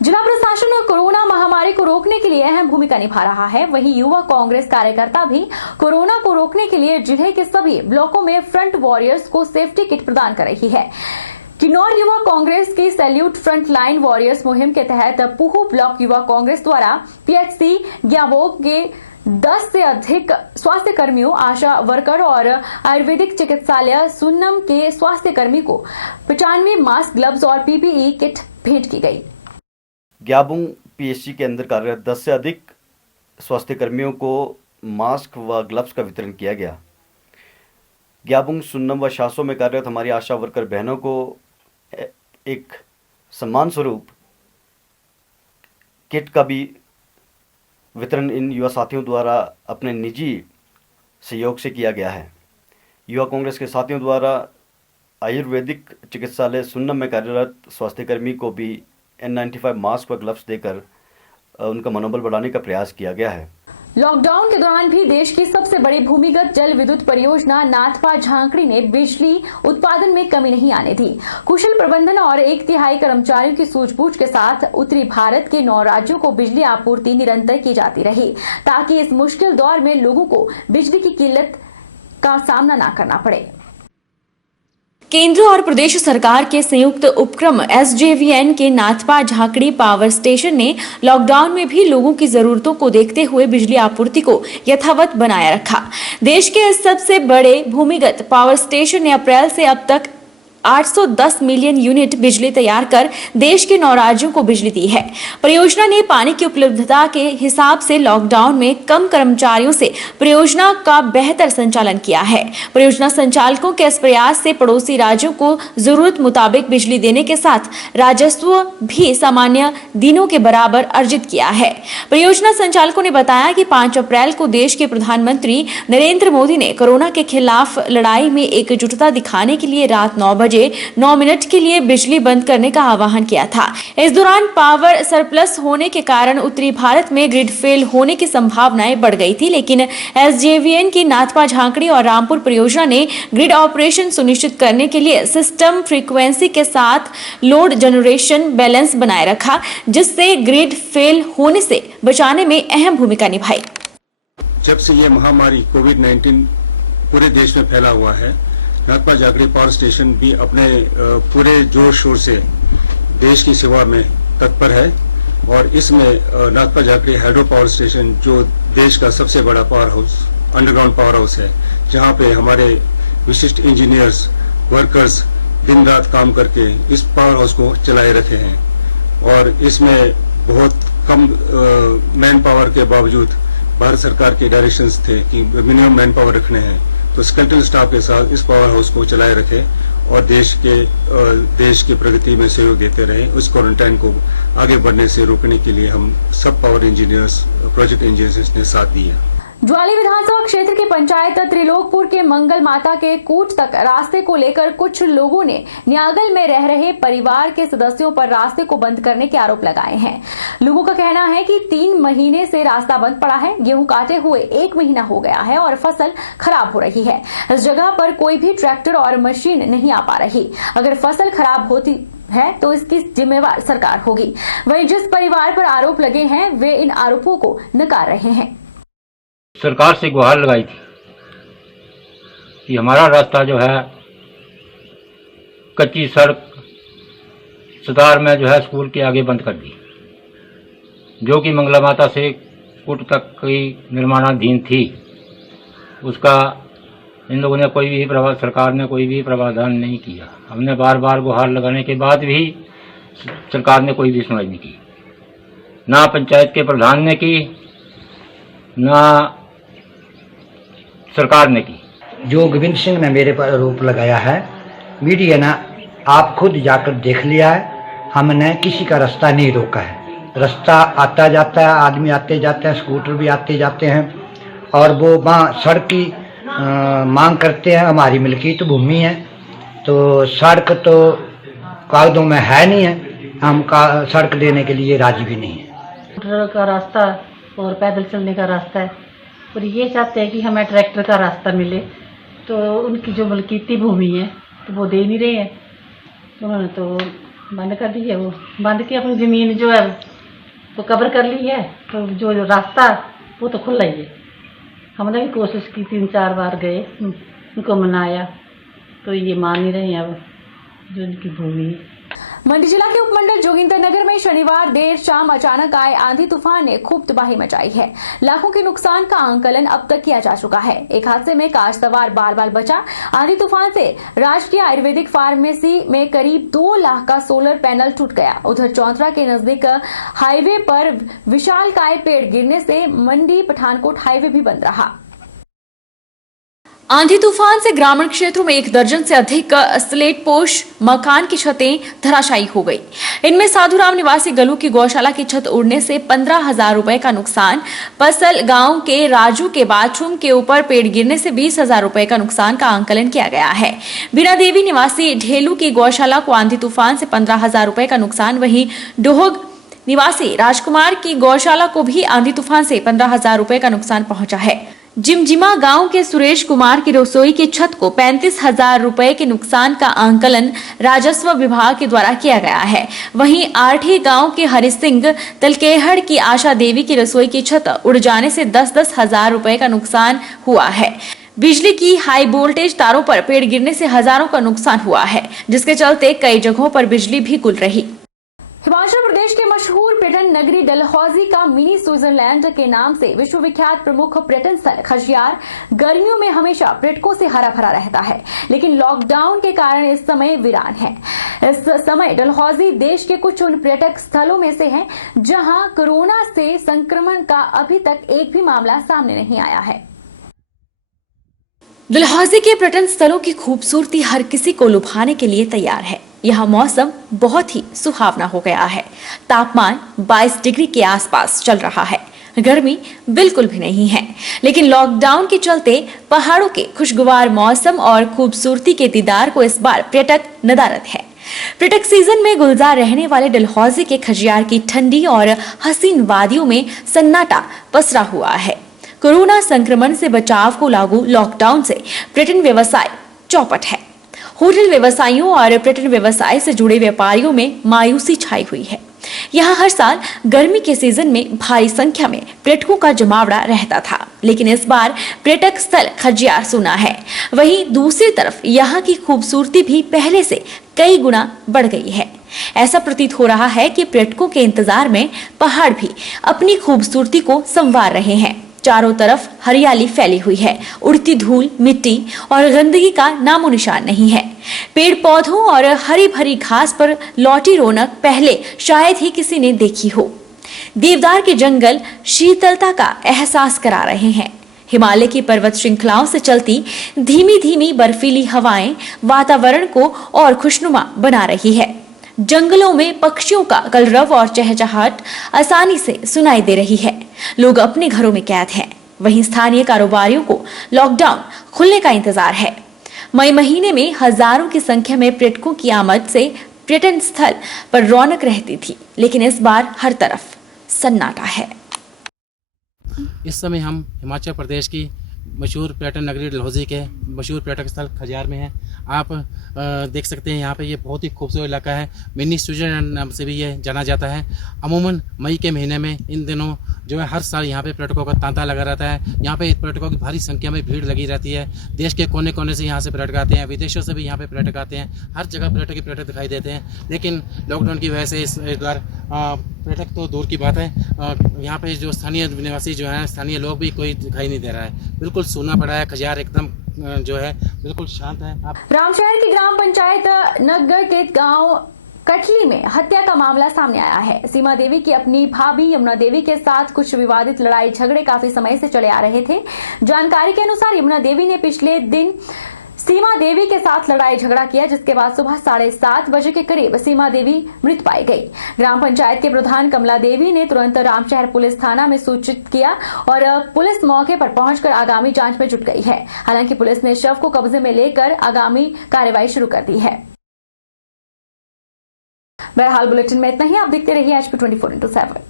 जिला प्रशासन कोरोना महामारी को रोकने के लिए अहम भूमिका निभा रहा है। वहीं युवा कांग्रेस कार्यकर्ता भी कोरोना को रोकने के लिए जिले के सभी ब्लॉकों में फ्रंट वॉरियर्स को सेफ्टी किट प्रदान कर रही है। किन्नौर युवा कांग्रेस की सैल्यूट फ्रंट लाइन वॉरियर्स मुहिम के तहत पूह ब्लॉक युवा कांग्रेस द्वारा पीएचसी ग्याबोक के 10 से अधिक स्वास्थ्य कर्मियों, आशा वर्कर और आयुर्वेदिक चिकित्सालय सुन्नम के स्वास्थ्य कर्मी को 95 मास्क, ग्लव्स और पीपीई किट भेंट की गई। ग्याबुंग पीएचसी के अंदर कार्यरत 10 से अधिक स्वास्थ्य कर्मियों को मास्क व ग्लव्स का वितरण किया गया। ग्याबुंग, सुन्नम व शासो में कार्यरत हमारी आशा वर्कर बहनों को एक सम्मान स्वरूप किट का भी वितरण इन युवा साथियों द्वारा अपने निजी सहयोग से किया गया है। युवा कांग्रेस के साथियों द्वारा आयुर्वेदिक चिकित्सालय सुन्नम में कार्यरत स्वास्थ्यकर्मी को भी N95 मास्क व ग्लव्स देकर उनका मनोबल बढ़ाने का प्रयास किया गया है। लॉकडाउन के दौरान भी देश की सबसे बड़ी भूमिगत जल विद्युत परियोजना नाथपा झांकड़ी ने बिजली उत्पादन में कमी नहीं आने दी। कुशल प्रबंधन और 1/3 कर्मचारियों की सूझबूझ के साथ उत्तरी भारत के 9 राज्यों को बिजली आपूर्ति निरंतर की जाती रही, ताकि इस मुश्किल दौर में लोगों को बिजली की किल्लत का सामना न करना पड़े। केंद्र और प्रदेश सरकार के संयुक्त उपक्रम SJVN के नाथपा झांकड़ी पावर स्टेशन ने लॉकडाउन में भी लोगों की जरूरतों को देखते हुए बिजली आपूर्ति को यथावत बनाए रखा। देश के सबसे बड़े भूमिगत पावर स्टेशन ने अप्रैल से अब तक 810 मिलियन यूनिट बिजली तैयार कर देश के 9 राज्यों को बिजली दी है। परियोजना ने पानी की उपलब्धता के हिसाब से लॉकडाउन में कम कर्मचारियों से परियोजना का बेहतर संचालन किया है। परियोजना संचालकों के इस प्रयास से पड़ोसी राज्यों को जरूरत मुताबिक बिजली देने के साथ राजस्व भी सामान्य दिनों के बराबर अर्जित किया है। परियोजना संचालकों ने बताया कि 5 अप्रैल को देश के प्रधानमंत्री नरेंद्र मोदी ने कोरोना के खिलाफ लड़ाई में एकजुटता दिखाने के लिए रात 9 बजे 9 मिनट के लिए बिजली बंद करने का आह्वान किया था। इस दौरान पावर सरप्लस होने के कारण उत्तरी भारत में ग्रिड फेल होने की संभावनाएं बढ़ गई थी, लेकिन SJVN की नाथपा झांकड़ी और रामपुर परियोजना ने ग्रिड ऑपरेशन सुनिश्चित करने के लिए सिस्टम फ्रीक्वेंसी के साथ लोड जनरेशन बैलेंस बनाए रखा, जिससे ग्रिड फेल होने से बचाने में अहम भूमिका निभाई। जब से ये महामारी कोविड-19 पूरे देश में फैला हुआ है, नाथपा झांकड़ी पावर स्टेशन भी अपने पूरे जोर शोर से देश की सेवा में तत्पर है। और इसमें नाथपा झांकड़ी हाइड्रो पावर स्टेशन जो देश का सबसे बड़ा power house, underground power house है, जहां पे हमारे विशिष्ट इंजीनियर्स, वर्कर्स दिन रात काम करके इस पावर हाउस को चलाए रखे हैं। और इसमें बहुत कम मैन पावर के बावजूद भारत सरकार के डायरेक्शंस थे कि मिनिमम मैन पावर रखने हैं, तो स्केलेटल स्टाफ के साथ इस पावर हाउस को चलाए रखे और देश की प्रगति में सहयोग देते रहे। उस क्वारंटाइन को आगे बढ़ने से रोकने के लिए हम सब पावर इंजीनियर्स, प्रोजेक्ट इंजीनियर्स ने साथ दिया। ज्वाली विधानसभा क्षेत्र की पंचायत त्रिलोकपुर के मंगल माता के कूट तक रास्ते को लेकर कुछ लोगों ने न्यागल में रह रहे परिवार के सदस्यों पर रास्ते को बंद करने के आरोप लगाए हैं। लोगों का कहना है कि 3 महीने से रास्ता बंद पड़ा है, गेहूं काटे हुए 1 महीना हो गया है और फसल खराब हो रही है। इस जगह पर कोई भी ट्रैक्टर और मशीन नहीं आ पा रही। अगर फसल खराब होती है तो इसकी जिम्मेवार सरकार होगी। वहीं जिस परिवार पर आरोप लगे हैं वे इन आरोपों को नकार रहे हैं। सरकार से गुहार लगाई थी कि हमारा रास्ता जो है कच्ची सड़क सुधार में जो है स्कूल के आगे बंद कर दी, जो कि मंगला माता से कुट तक की निर्माणाधीन थी। उसका इन लोगों ने सरकार ने कोई भी प्रावधान नहीं किया। हमने बार बार गुहार लगाने के बाद भी सरकार ने कोई भी सुनवाई नहीं की, ना पंचायत के प्रधान ने की, ना सरकार ने की। जो गोविंद सिंह ने मेरे पर आरोप लगाया है, मीडिया ने आप खुद जाकर देख लिया है। हमने किसी का रास्ता नहीं रोका है। रास्ता आता जाता है, आदमी आते जाते हैं, स्कूटर भी आते जाते हैं। और वो वहाँ सड़क की मांग करते हैं। हमारी मिल्कियत भूमि है, तो सड़क तो कागजों में है नहीं है, हम सड़क देने के लिए राजी भी नहीं है। स्कूटर का रास्ता और पैदल चलने का रास्ता है, और ये चाहते हैं कि हमें ट्रैक्टर का रास्ता मिले। तो उनकी जो मिल्कियती भूमि है तो वो दे नहीं रहे हैं। तो उन्होंने तो बंद कर दी है, वो बंद की अपनी ज़मीन जो है तो कवर कर ली है, तो जो रास्ता वो तो खुला ही है। हमने भी कोशिश की, 3-4 बार गए, उनको मनाया, तो ये मान नहीं रहे हैं अब जो उनकी भूमि है। मंडी जिला के उपमंडल जोगिंदरनगर में शनिवार देर शाम अचानक आए आंधी तूफान ने खूब तबाही मचाई है। लाखों के नुकसान का आंकलन अब तक किया जा चुका है। एक हादसे में कार सवार बाल बचा। आंधी तूफान से राजकीय आयुर्वेदिक फार्मेसी में करीब 2 लाख का सोलर पैनल टूट गया। उधर चौंतरा के नजदीक हाईवे पर विशालकाय पेड़ गिरने से मंडी पठानकोट हाईवे भी बंद रहा। आंधी तूफान से ग्रामीण क्षेत्रों में 1 दर्जन से अधिक स्लेटपोश मकान की छतें धराशायी हो गई। इनमें साधुराम निवासी गलू की गौशाला की छत उड़ने से 15,000 रुपए का नुकसान, पसल गांव के राजू के बाथरूम के ऊपर पेड़ गिरने से 20,000 रुपए का नुकसान का आंकलन किया गया है। बीना देवी निवासी ढेलू की गौशाला को आंधी तूफान से 15,000 रुपए का नुकसान, वहीं डोहग निवासी राजकुमार की गौशाला को भी आंधी तूफान से 15,000 रुपए का नुकसान पहुंचा है। जिमजिमा गांव के सुरेश कुमार की रसोई की छत को 35,000 रुपए के नुकसान का आंकलन राजस्व विभाग के द्वारा किया गया है। वहीं आठी गांव के हरि सिंह तलकेहड़ की आशा देवी की रसोई की छत उड़ जाने से 10-10 हजार रुपए का नुकसान हुआ है। बिजली की हाई वोल्टेज तारों पर पेड़ गिरने से हजारों का नुकसान हुआ है, जिसके चलते कई जगहों पर बिजली भी गुल रही। हिमाचल प्रदेश के मशहूर पर्यटन नगरी डलहौजी का मिनी स्विट्जरलैंड के नाम से विश्वविख्यात प्रमुख पर्यटन स्थल खजियार गर्मियों में हमेशा पर्यटकों से हरा भरा रहता है, लेकिन लॉकडाउन के कारण इस समय वीरान है। इस समय डलहौजी देश के कुछ उन पर्यटक स्थलों में से है जहां कोरोना से संक्रमण का अभी तक एक भी मामला सामने नहीं आया है। डलहौजी के पर्यटन स्थलों की खूबसूरती हर किसी को लुभाने के लिए तैयार है। यहाँ मौसम बहुत ही सुहावना हो गया है। तापमान 22 डिग्री के आसपास चल रहा है। गर्मी बिल्कुल भी नहीं है, लेकिन लॉकडाउन के चलते पहाड़ों के खुशगवार मौसम और खूबसूरती के दीदार को इस बार पर्यटक नदारद है। पर्यटक सीजन में गुलजार रहने वाले डलहौजी के खजियार की ठंडी और हसीन वादियों में सन्नाटा पसरा हुआ है। कोरोना संक्रमण से बचाव को लागू लॉकडाउन से पर्यटन व्यवसाय चौपट है। होटल व्यवसायियों और पर्यटन व्यवसाय से जुड़े व्यापारियों में मायूसी छाई हुई है। यहाँ हर साल गर्मी के सीजन में भारी संख्या में पर्यटकों का जमावड़ा रहता था, लेकिन इस बार पर्यटक स्थल खजियार सूना है। वहीं दूसरी तरफ यहाँ की खूबसूरती भी पहले से कई गुना बढ़ गई है। ऐसा प्रतीत हो रहा है कि पर्यटकों के इंतजार में पहाड़ भी अपनी खूबसूरती को संवार रहे हैं। चारों तरफ हरियाली फैली हुई है। उड़ती धूल, मिट्टी और गंदगी का नामो निशान नहीं है। पेड़ पौधों और हरी भरी घास पर लौटी रौनक पहले शायद ही किसी ने देखी हो। देवदार के जंगल शीतलता का एहसास करा रहे हैं। हिमालय की पर्वत श्रृंखलाओं से चलती धीमी धीमी बर्फीली हवाएं वातावरण को और खुशनुमा बना रही है। जंगलों में पक्षियों का कलरव और चहचहाट आसानी से सुनाई दे रही है। लोग अपने घरों में कैद हैं। वहीं स्थानीय कारोबारियों को लॉकडाउन खुलने का इंतजार है। मई महीने में हजारों की संख्या में पर्यटकों की आमद से पर्यटन स्थल पर रौनक रहती थी, लेकिन इस बार हर तरफ सन्नाटा है। इस समय हम हिमाचल प्रदेश की मशहूर पर्यटन नगरी डलहौजी के मशहूर पर्यटक स्थल खजियार में हैं। आप देख सकते हैं यहाँ पे ये बहुत ही खूबसूरत इलाका है। मिनी स्विट्जरलैंड नाम से भी ये जाना जाता है। अमूमन मई के महीने में इन दिनों जो है हर साल यहाँ पे पर्यटकों का तांता लगा रहता है। यहाँ पे पर्यटकों की भारी संख्या में भीड़ लगी रहती है। देश के कोने कोने से यहाँ से पर्यटक आते हैं, विदेशों से भी यहाँ पे पर्यटक आते हैं। हर जगह पर्यटक दिखाई देते हैं, लेकिन लॉकडाउन की वजह से इस बार पर्यटक तो दूर की बात है, यहाँ पे जो स्थानीय निवासी जो हैं, स्थानीय लोग भी कोई दिखाई नहीं दे रहा है। बिल्कुल सूना पड़ा है। खजियार एकदम जो है बिल्कुल शांत है। रामशहर की ग्राम पंचायत नगर के गांव कटली में हत्या का मामला सामने आया है। सीमा देवी की अपनी भाभी यमुना देवी के साथ कुछ विवादित लड़ाई झगड़े काफी समय से चले आ रहे थे। जानकारी के अनुसार यमुना देवी ने पिछले दिन सीमा देवी के साथ लड़ाई झगड़ा किया, जिसके बाद सुबह 7:30 बजे के करीब सीमा देवी मृत पाई गई। ग्राम पंचायत के प्रधान कमला देवी ने तुरंत रामशहर पुलिस थाना में सूचित किया और पुलिस मौके पर पहुंचकर आगामी जांच में जुट गई है। हालांकि पुलिस ने शव को कब्जे में लेकर आगामी कार्रवाई शुरू कर दी है। बहरहाल बुलेटिन में इतना ही। आप देखते रहिए HP 24/7।